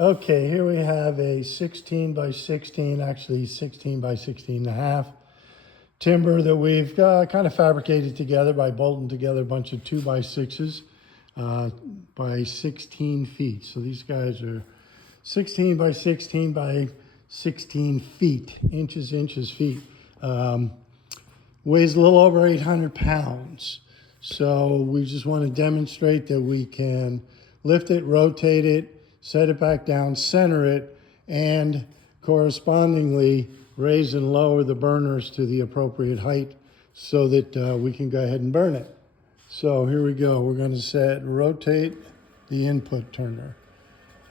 Okay, here we have a 16 by 16, actually 16 by 16 and a half timber that we've kind of fabricated together by bolting together a bunch of 2 by 6s by 16 feet. So these guys are 16 by 16 by 16 feet, inches, feet. Weighs a little over 800 pounds. So we just want to demonstrate that we can lift it, rotate it, set it back down, center it, and correspondingly raise and lower the burners to the appropriate height so that we can go ahead and burn it. So here we go. We're going to set and rotate the input turner.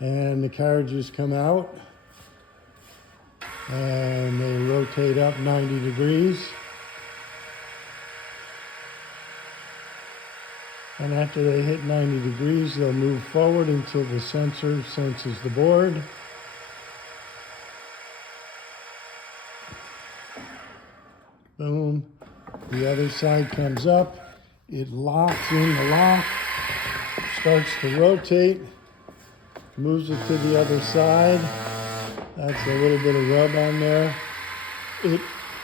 And the carriages come out and they rotate up 90 degrees. And after they hit 90 degrees, they'll move forward until the sensor senses the board. Boom. The other side comes up. It locks in the lock, starts to rotate, moves it to the other side. That's a little bit of rub on there. It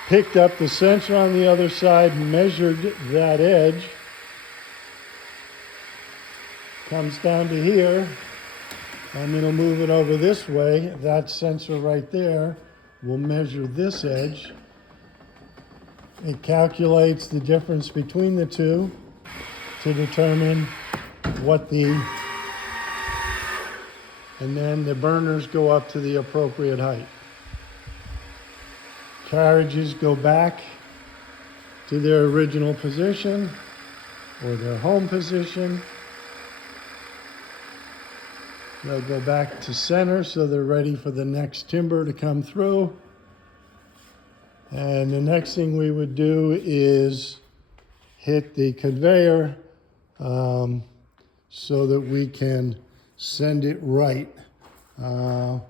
picked up the sensor on the other side, measured that edge. Comes down to here, and it'll move it over this way. That sensor right there will measure this edge. It calculates the difference between the two to determine what and then the burners go up to the appropriate height. Carriages go back to their original position or their home position. They'll go back to center so they're ready for the next timber to come through. And the next thing we would do is hit the conveyor so that we can send it right. You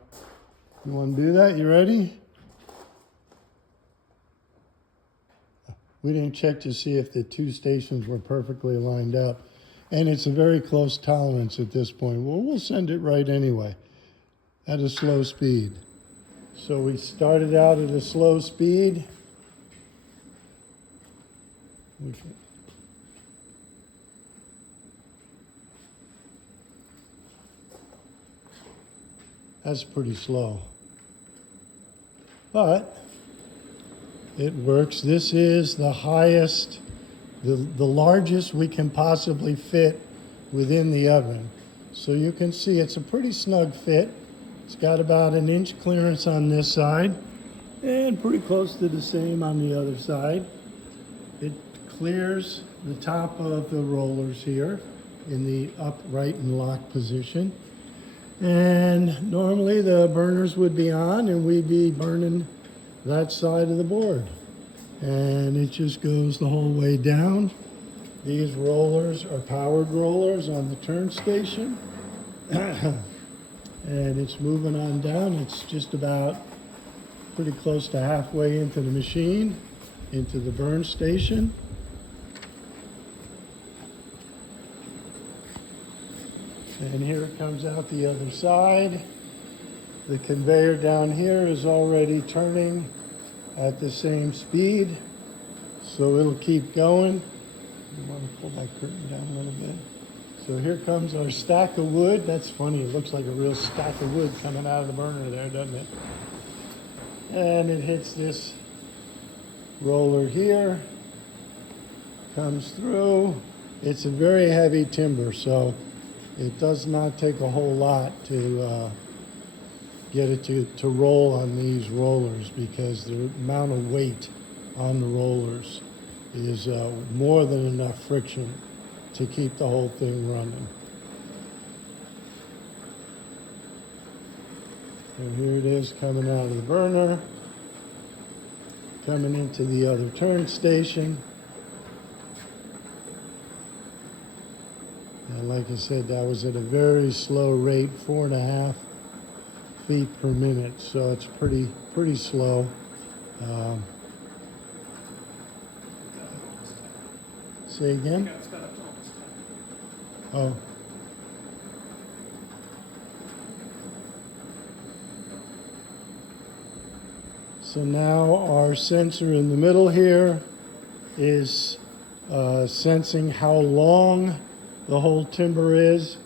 want to do that? You ready? We didn't check to see if the two stations were perfectly lined up. And it's a very close tolerance at this point. Well, we'll send it right anyway at a slow speed. So we started out at a slow speed. That's pretty slow. But it works. This is the highest, the largest we can possibly fit within the oven. So you can see it's a pretty snug fit. It's got about 1 inch clearance on this side and pretty close to the same on the other side. It clears the top of the rollers here in the upright and lock position. And normally the burners would be on and we'd be burning that side of the board. And it just goes the whole way down. These rollers are powered rollers on the turn station. And it's moving on down. It's just about pretty close to halfway into the machine, into the burn station. And here it comes out the other side. The conveyor down here is already turning at the same speed, so it'll keep going. You want to pull that curtain down a little bit. So here comes our stack of wood. That's funny, it looks like a real stack of wood coming out of the burner there, doesn't it? And it hits this roller here, comes through. It's a very heavy timber, so it does not take a whole lot to get it to roll on these rollers, because the amount of weight on the rollers is more than enough friction to keep the whole thing running. And here it is coming out of the burner, coming into the other turn station. And like I said, that was at a very slow rate, 4.5 feet per minute. So it's pretty slow. Say again? Oh. So now our sensor in the middle here is sensing how long the whole timber is.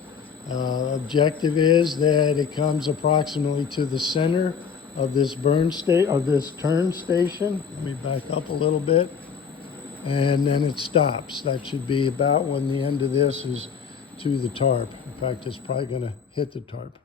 Objective is that it comes approximately to the center of this turn station. Let me back up a little bit. And then it stops. That should be about when the end of this is to the tarp. In fact, it's probably going to hit the tarp.